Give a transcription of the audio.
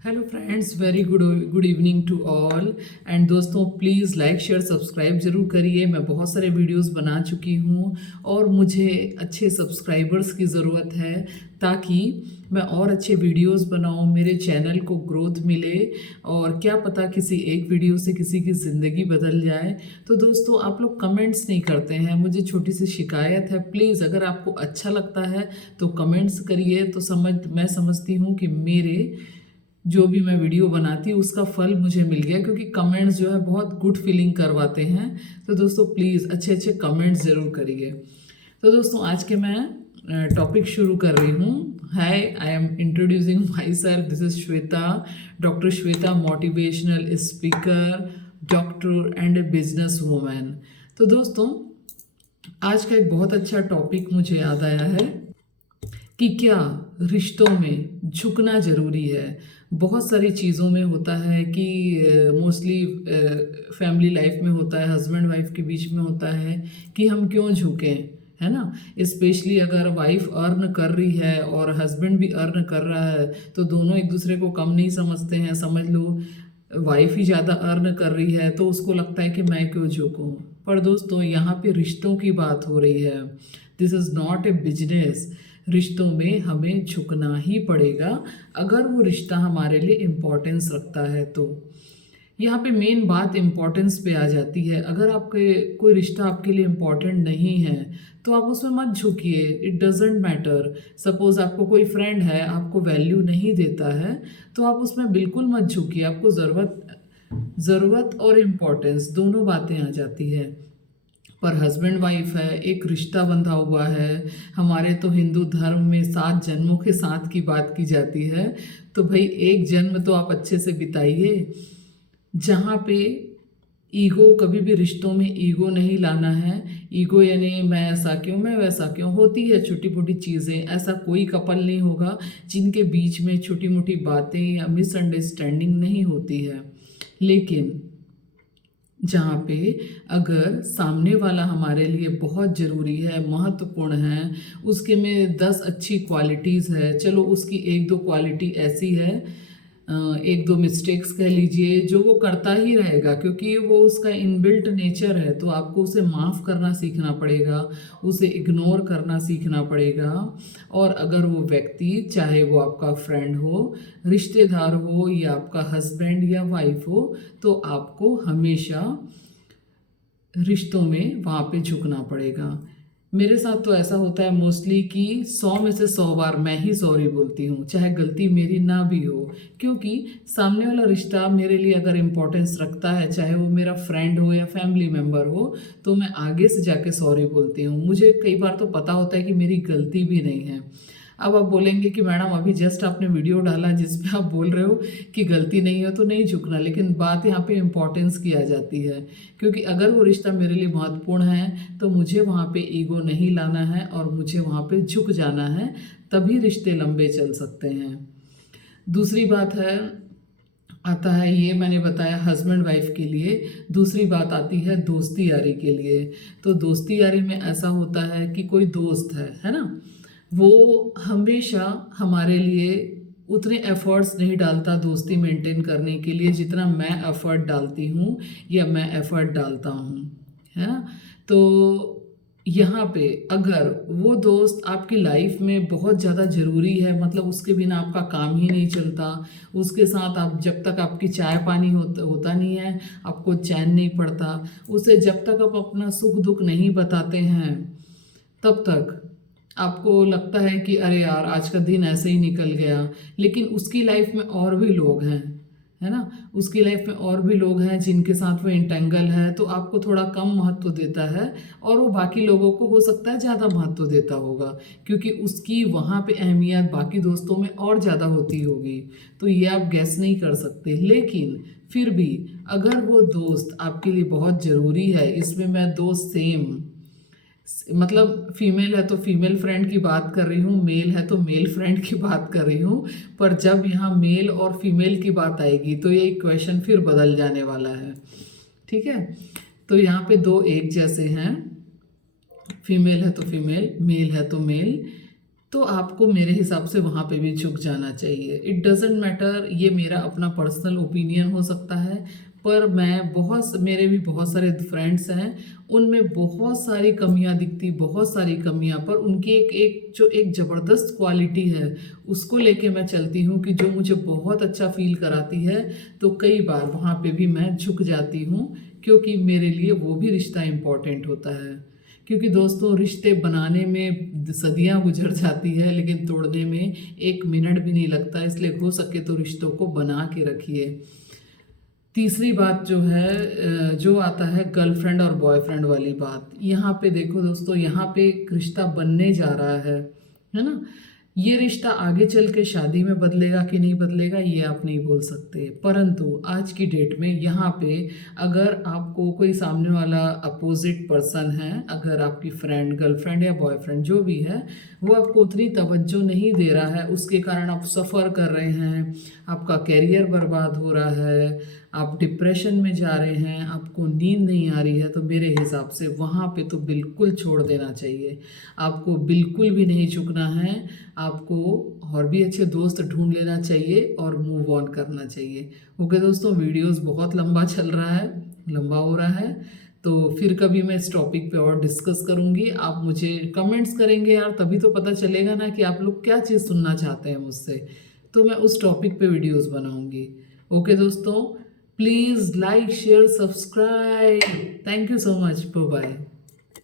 Hello friends, very good evening to all. And दोस्तों, please like share subscribe ज़रूर करिए। मैं बहुत सारे वीडियोस बना चुकी हूँ और मुझे अच्छे सब्सक्राइबर्स की ज़रूरत है ताकि मैं और अच्छे वीडियोस बनाऊँ, मेरे चैनल को ग्रोथ मिले और क्या पता किसी एक वीडियो से किसी की ज़िंदगी बदल जाए। तो दोस्तों, आप लोग कमेंट्स नहीं करते हैं, मुझे छोटी सी शिकायत है। प्लीज़ अगर आपको अच्छा लगता है तो कमेंट्स करिए, तो मैं समझती हूँ कि मेरे जो भी मैं वीडियो बनाती हूँ उसका फल मुझे मिल गया, क्योंकि कमेंट्स जो है बहुत गुड फीलिंग करवाते हैं। तो दोस्तों, प्लीज़ अच्छे अच्छे कमेंट्स ज़रूर करिए। तो दोस्तों, आज के मैं टॉपिक शुरू कर रही हूँ। Hi, I am introducing myself. This is Shweta, doctor Shweta, motivational speaker, doctor and a business women. तो दोस्तों, आज का एक बहुत अच्छा टॉपिक मुझे याद आया है कि क्या रिश्तों में झुकना ज़रूरी है। बहुत सारी चीज़ों में होता है कि मोस्टली फैमिली लाइफ में होता है, हस्बैंड वाइफ के बीच में होता है कि हम क्यों झुकें, है ना। स्पेशली अगर वाइफ अर्न कर रही है और हस्बैंड भी अर्न कर रहा है तो दोनों एक दूसरे को कम नहीं समझते हैं। समझ लो वाइफ ही ज़्यादा अर्न कर रही है तो उसको लगता है कि मैं क्यों झुकूं। पर दोस्तों, यहाँ पे रिश्तों की बात हो रही है। This is not a business. रिश्तों में हमें झुकना ही पड़ेगा अगर वो रिश्ता हमारे लिए इम्पोर्टेंस रखता है। तो यहाँ पे मेन बात इम्पोर्टेंस पे आ जाती है। अगर आपके कोई रिश्ता आपके लिए इम्पोर्टेंट नहीं है तो आप उसमें मत झुकिए। It doesn't matter. सपोज आपको कोई फ्रेंड है, आपको वैल्यू नहीं देता है तो आप उसमें बिल्कुल मत झुकिए। आपको ज़रूरत और इम्पोर्टेंस दोनों बातें आ जाती है। पर हस्बैंड वाइफ है, एक रिश्ता बंधा हुआ है। हमारे तो हिंदू धर्म में 7 जन्मों के साथ की बात की जाती है। तो भाई, एक जन्म तो आप अच्छे से बिताइए। जहाँ पे ईगो, कभी भी रिश्तों में ईगो नहीं लाना है। ईगो यानी मैं ऐसा क्यों, मैं वैसा क्यों, होती है छोटी मोटी चीज़ें। ऐसा कोई कपल नहीं होगा जिनके बीच में छोटी मोटी बातें या मिसअंडरस्टैंडिंग नहीं होती है। लेकिन जहाँ पे अगर सामने वाला हमारे लिए बहुत ज़रूरी है, महत्वपूर्ण है, उसके में 10 अच्छी क्वालिटीज़ है, चलो उसकी एक दो क्वालिटी ऐसी है, एक दो मिस्टेक्स कह लीजिए, जो वो करता ही रहेगा क्योंकि वो उसका इनबिल्ट नेचर है, तो आपको उसे माफ़ करना सीखना पड़ेगा, उसे इग्नोर करना सीखना पड़ेगा। और अगर वो व्यक्ति, चाहे वो आपका फ्रेंड हो, रिश्तेदार हो या आपका हस्बैंड या वाइफ हो, तो आपको हमेशा रिश्तों में वहाँ पे झुकना पड़ेगा। मेरे साथ तो ऐसा होता है मोस्टली कि 100 में से 100 बार मैं ही सॉरी बोलती हूँ, चाहे गलती मेरी ना भी हो। क्योंकि सामने वाला रिश्ता मेरे लिए अगर इम्पोर्टेंस रखता है, चाहे वो मेरा फ्रेंड हो या फैमिली मेम्बर हो, तो मैं आगे से जाके सॉरी बोलती हूँ। मुझे कई बार तो पता होता है कि मेरी गलती भी नहीं है। अब आप बोलेंगे कि मैडम, अभी जस्ट आपने वीडियो डाला जिसमें आप बोल रहे हो कि गलती नहीं हो तो नहीं झुकना, लेकिन बात यहाँ पे इम्पोर्टेंस की आ जाती है। क्योंकि अगर वो रिश्ता मेरे लिए महत्वपूर्ण है तो मुझे वहाँ पे ईगो नहीं लाना है और मुझे वहाँ पे झुक जाना है, तभी रिश्ते लंबे चल सकते हैं। दूसरी बात है, आता है, ये मैंने बताया हस्बैंड वाइफ के लिए। दूसरी बात आती है दोस्ती यारी के लिए। तो दोस्ती यारी में ऐसा होता है कि कोई दोस्त है ना, वो हमेशा हमारे लिए उतने एफर्ट्स नहीं डालता दोस्ती मेंटेन करने के लिए जितना मैं एफर्ट डालती हूँ या मैं एफर्ट डालता हूँ, है ना। तो यहाँ पे अगर वो दोस्त आपकी लाइफ में बहुत ज़्यादा ज़रूरी है, मतलब उसके बिना आपका काम ही नहीं चलता, उसके साथ आप जब तक आपकी चाय पानी होता नहीं है आपको चैन नहीं पड़ता, उसे जब तक आप अपना सुख दुख नहीं बताते हैं तब तक आपको लगता है कि अरे यार, आज का दिन ऐसे ही निकल गया। लेकिन उसकी लाइफ में और भी लोग हैं, है ना, उसकी लाइफ में और भी लोग हैं जिनके साथ वो इंटेंगल है, तो आपको थोड़ा कम महत्व देता है और वो बाकी लोगों को हो सकता है ज़्यादा महत्व देता होगा, क्योंकि उसकी वहाँ पे अहमियत बाकी दोस्तों में और ज़्यादा होती होगी। तो ये आप गैस नहीं कर सकते। लेकिन फिर भी अगर वो दोस्त आपके लिए बहुत ज़रूरी है, इसमें मैं दो सेम, मतलब फीमेल है तो फीमेल फ्रेंड की बात कर रही हूँ, मेल है तो मेल फ्रेंड की बात कर रही हूँ, पर जब यहाँ मेल और फीमेल की बात आएगी तो ये इक्वेशन फिर बदल जाने वाला है। ठीक है, तो यहाँ पे दो एक जैसे हैं, फीमेल है तो फीमेल, मेल है तो मेल। तो आपको मेरे हिसाब से वहाँ पे भी झुक जाना चाहिए। इट डजेंट मैटर, ये मेरा अपना पर्सनल ओपिनियन हो सकता है, पर मेरे भी बहुत सारे फ्रेंड्स हैं, उनमें बहुत सारी कमियां दिखती, बहुत सारी कमियां, पर उनकी एक ज़बरदस्त क्वालिटी है, उसको लेके मैं चलती हूँ कि जो मुझे बहुत अच्छा फील कराती है। तो कई बार वहाँ पे भी मैं झुक जाती हूँ, क्योंकि मेरे लिए वो भी रिश्ता इम्पॉर्टेंट होता है। क्योंकि दोस्तों, रिश्ते बनाने में सदियां गुजर जाती है, लेकिन तोड़ने में 1 मिनट भी नहीं लगता, इसलिए हो सके तो रिश्तों को बना के रखिए। तीसरी बात जो है, जो आता है गर्लफ्रेंड और बॉयफ्रेंड वाली बात। यहाँ पे देखो दोस्तों, यहाँ पे एक रिश्ता बनने जा रहा है ना। ये रिश्ता आगे चल के शादी में बदलेगा कि नहीं बदलेगा, ये आप नहीं बोल सकते, परंतु आज की डेट में यहाँ पे अगर आपको कोई सामने वाला अपोजिट पर्सन है, अगर आपकी फ्रेंड, गर्लफ्रेंड या बॉयफ्रेंड जो भी है, वो आपको उतनी तवज्जो नहीं दे रहा है, उसके कारण आप सफ़र कर रहे हैं, आपका कैरियर बर्बाद हो रहा है, आप डिप्रेशन में जा रहे हैं, आपको नींद नहीं आ रही है, तो मेरे हिसाब से वहाँ पे तो बिल्कुल छोड़ देना चाहिए। आपको बिल्कुल भी नहीं झुकना है, आपको और भी अच्छे दोस्त ढूंढ लेना चाहिए और मूव ऑन करना चाहिए। ओके दोस्तों, वीडियोस बहुत लंबा चल रहा है, लंबा हो रहा है, तो फिर कभी मैं इस टॉपिक पे और डिस्कस करूँगी। आप मुझे कमेंट्स करेंगे यार, तभी तो पता चलेगा ना कि आप लोग क्या चीज़ सुनना चाहते हैं मुझसे, तो मैं उस टॉपिक पे वीडियोस बनाऊँगी। ओके दोस्तों, please like share subscribe. Thank you so much, bye bye.